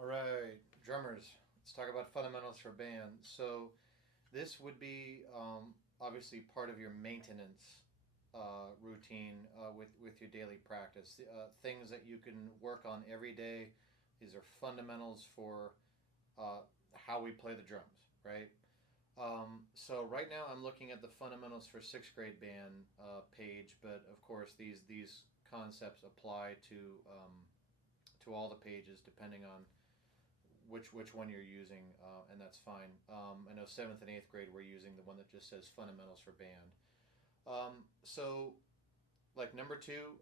All right, drummers. Let's talk about fundamentals for band. So this would be obviously part of your maintenance routine with your daily practice. Things that you can work on every day. These are fundamentals for how we play the drums, right? So right now I'm looking at the fundamentals for sixth grade band page, but of course these concepts apply to all the pages depending on which one you're using, and that's fine. I know seventh and eighth grade we're using the one that just says fundamentals for band. So, like number two,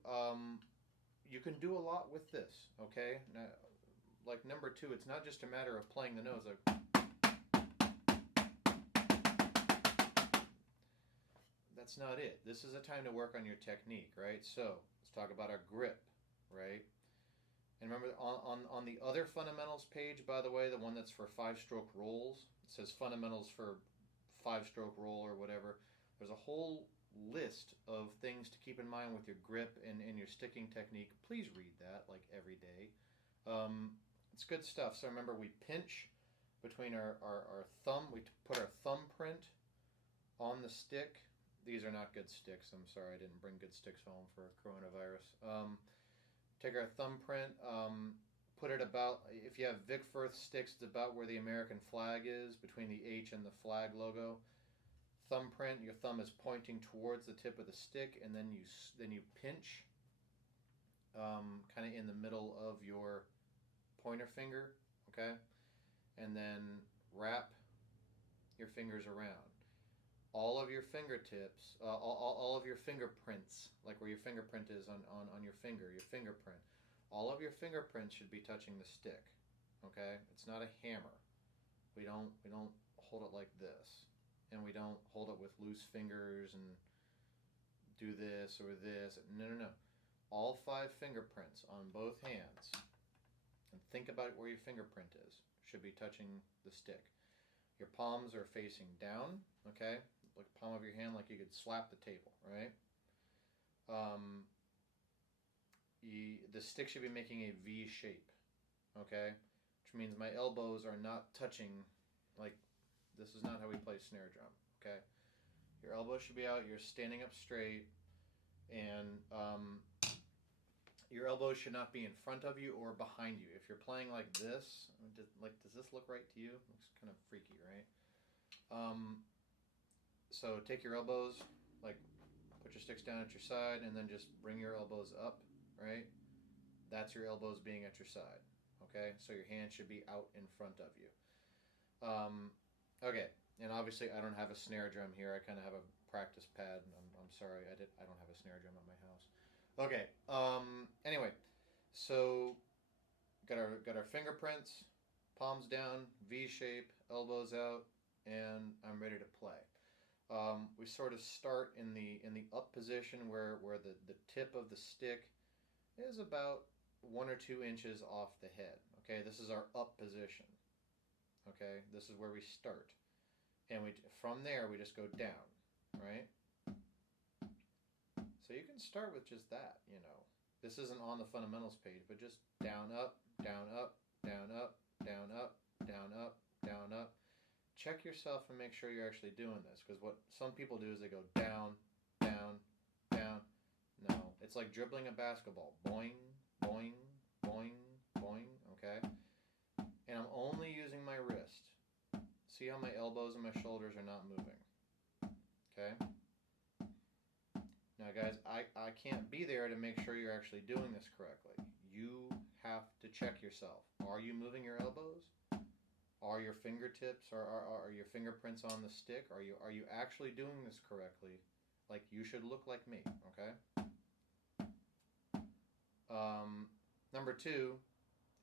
you can do a lot with this. Okay, now, like number two, it's not just a matter of playing the notes. Like that's not it. This is a time to work on your technique, right? So let's talk about our grip, right? And remember, on the other fundamentals page, by the way, the one that's for five-stroke rolls, it says fundamentals for five-stroke roll or whatever. There's a whole list of things to keep in mind with your grip and your sticking technique. Please read that like every day. It's good stuff. So remember, we pinch between our thumb. We put our thumbprint on the stick. These are not good sticks. I'm sorry, I didn't bring good sticks home for coronavirus. Take our thumbprint, put it about, if you have Vic Firth sticks, it's about where the American flag is, between the H and the flag logo. Thumbprint, your thumb is pointing towards the tip of the stick, and then you pinch, kind of in the middle of your pointer finger, okay, and then wrap your fingers around. All of your fingertips, all of your fingerprints, like where your fingerprint is on your finger, your fingerprint, all of your fingerprints should be touching the stick. Okay, it's not a hammer. We don't hold it like this, and we don't hold it with loose fingers and do this or this. No, no, no. All five fingerprints on both hands, and think about where your fingerprint is, should be touching the stick. Your palms are facing down, okay? Like palm of your hand, like you could slap the table, right? The stick should be making a V shape, okay? Which means my elbows are not touching, like, this is not how we play snare drum, okay? Your elbows should be out, you're standing up straight, and your elbows should not be in front of you or behind you. If you're playing like this, does this look right to you? It looks kind of freaky, right? So take your elbows, like put your sticks down at your side, and then just bring your elbows up, right? That's your elbows being at your side, okay? So your hand should be out in front of you. Okay, and obviously I don't have a snare drum here. I kind of have a practice pad. I'm sorry, I don't have a snare drum at my house. Okay. Anyway, so got our fingerprints, palms down, V shape, elbows out, and I'm ready to play. We sort of start in the up position where the tip of the stick is about 1 or 2 inches off the head. Okay, this is our up position. Okay, this is where we start, and from there we just go down, right? So you can start with just that, you know. This isn't on the fundamentals page, but just down, up, down, up, down, up, down, up, down, up, down, up. Check yourself and make sure you're actually doing this, because what some people do is they go down, down, down. No, it's like dribbling a basketball. Boing, boing, boing, boing, okay? And I'm only using my wrist. See how my elbows and my shoulders are not moving, okay? Now, guys, I can't be there to make sure you're actually doing this correctly. You have to check yourself. Are you moving your elbows? Are your fingertips or are your fingerprints on the stick? Are you actually doing this correctly? Like you should look like me, okay? Number two,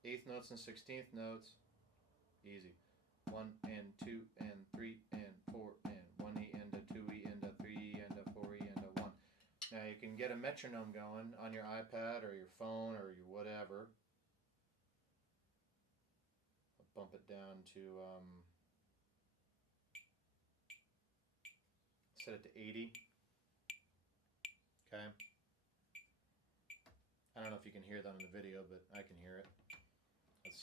eighth notes and 16th notes, easy. 1 and 2 and 3 and 4 and 1E and a 2E and a 3E and a 4E and a 1. Now you can get a metronome going on your iPad or your phone or your whatever. I'll bump it down to, set it to 80. Okay. I don't know if you can hear that on the video, but I can hear it. Let's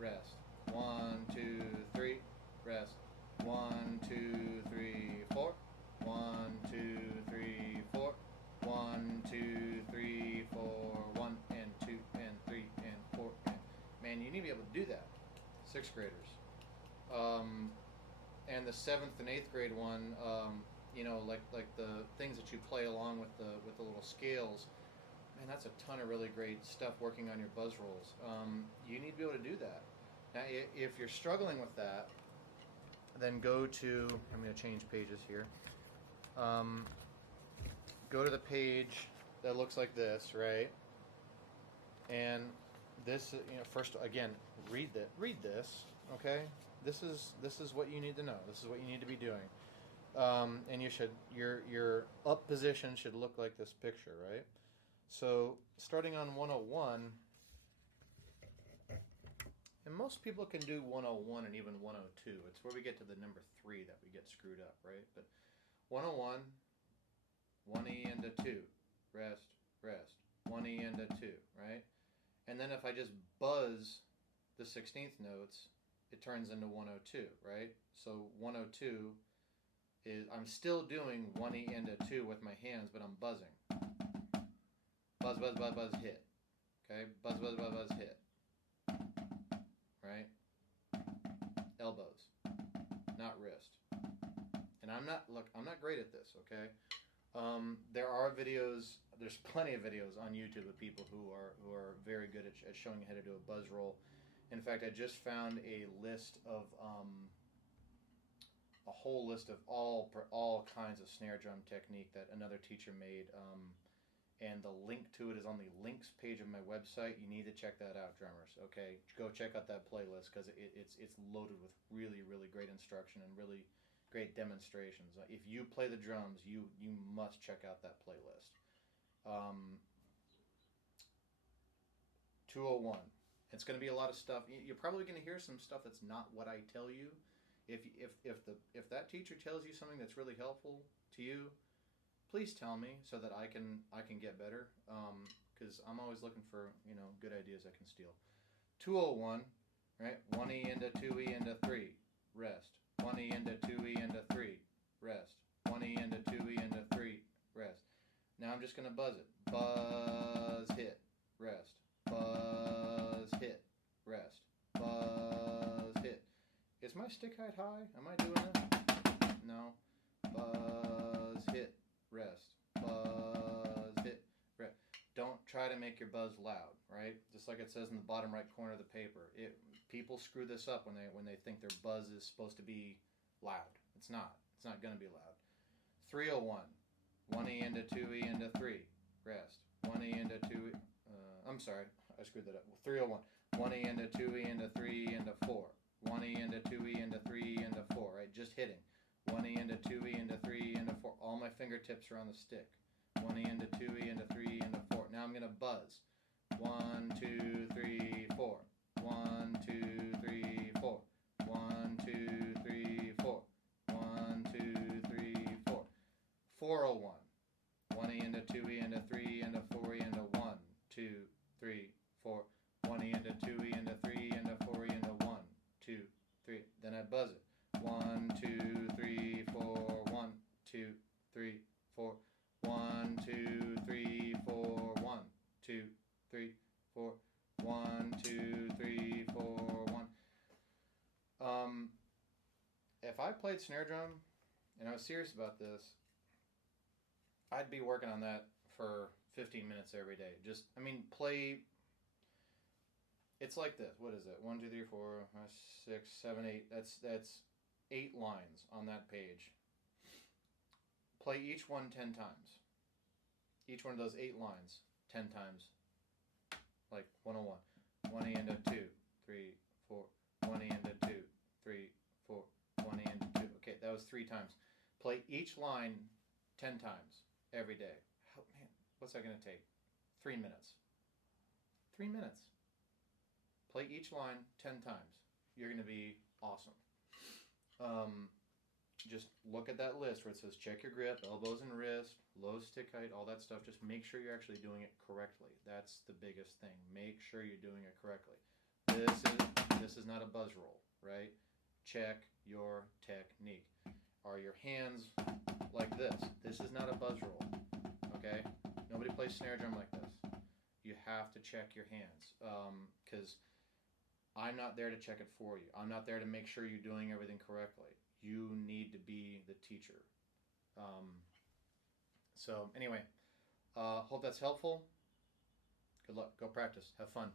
rest. 1, 2, 3, rest. 1, 2, 3, 4. 1, 2, 3, 4. 1, 2, 3, 4. 1 and 2 and 3 and 4. And man, you need to be able to do that. 6th graders. And the 7th and 8th grade one, you know, like the things that you play along with the little scales. Man, that's a ton of really great stuff working on your buzz rolls. You need to be able to do that. Now, if you're struggling with that, then go to, I'm going to change pages here. Go to the page that looks like this, right? And this, you know, first, again, read this, okay? This is what you need to know. This is what you need to be doing. And your up position should look like this picture, right? So starting on 101, and most people can do 101 and even 102. It's where we get to the number 3 that we get screwed up, right? But 101, 1E into 2, rest, rest, 1E into 2, right? And then if I just buzz the 16th notes, it turns into 102, right? So 102 is, I'm still doing 1E into 2 with my hands, but I'm buzzing. Buzz, buzz, buzz, buzz, hit. Okay? Buzz, buzz, buzz, buzz, hit. Right? Elbows. Not wrist. And I'm not great at this, okay? There are videos, there's plenty of videos on YouTube of people who are very good at showing you how to do a buzz roll. In fact, I just found a list of a whole list of all kinds of snare drum technique that another teacher made, and the link to it is on the links page of my website. You need to check that out, drummers. Okay, go check out that playlist because it's loaded with really great instruction and really great demonstrations. If you play the drums, you must check out that playlist. 201. It's going to be a lot of stuff. You're probably going to hear some stuff that's not what I tell you. If that teacher tells you something that's really helpful to you, please tell me so that I can get better. Because I'm always looking for, you know, good ideas I can steal. 201, right? 1E into 2E into 3, rest. 1E into 2E into 3, rest. 1E into 2E into 3, rest. Now I'm just going to buzz it. Buzz, hit, rest. Buzz, hit, rest. Buzz, hit. Is my stick height high? Am I doing this? No. Buzz, hit, rest. Buzz, hit, rest. Don't try to make your buzz loud, right? Just like it says in the bottom right corner of the paper. People screw this up when they think their buzz is supposed to be loud. It's not. It's not going to be loud. 301. 1E into 2E into 3. Rest. 1E into 2E. I'm sorry. I screwed that up. 301. 1E into 2E into 3 into 4. 1E into 2E into 3 into 4. Right? Just hitting. 1E into 2E into 3 into 4. All my fingertips are on the stick. 1E into 2E into 3 into 4. Now I'm going to buzz. 1, 2, 3, 4. 1, 2, 3, 4. 1, 2, 3, 4. 1, 2, 3, 4. 401. 1E into 2E into 3 into 4 into 1, 2, 3, 4. 1E into 2E into 3 into 4 into 1, 2, 3. Then I buzz it. 1, 2, 3, 4. 1, 2, 3, 4. 1, 2, 3, 4. 1, 2, 3, 4. 1, 2, 3, 4. 1. If I played snare drum and I was serious about this, I'd be working on that for 15 minutes every day. Just, I mean, play. It's like this. What is it? 1, 2, 3, 4, 5, 6, 7, 8. That's 8 lines on that page. Play each one 10 times. Each one of those 8 lines 10 times. Like 101. 1E into 2, 3, 4. 1E into 2, 3, 4. 1E into 2. Okay, that was 3 times. Play each line 10 times every day. Oh, man, what's that going to take? 3 minutes. 3 minutes. Play each line 10 times. You're going to be awesome. Just look at that list where it says check your grip, elbows and wrist, low stick height, all that stuff. Just make sure you're actually doing it correctly. That's the biggest thing. Make sure you're doing it correctly. This is not a buzz roll, right? Check your technique. Are your hands like this? This is not a buzz roll, okay? Nobody plays snare drum like this. You have to check your hands, because I'm not there to check it for you. I'm not there to make sure you're doing everything correctly. You need to be the teacher. So anyway, hope that's helpful. Good luck. Go practice. Have fun.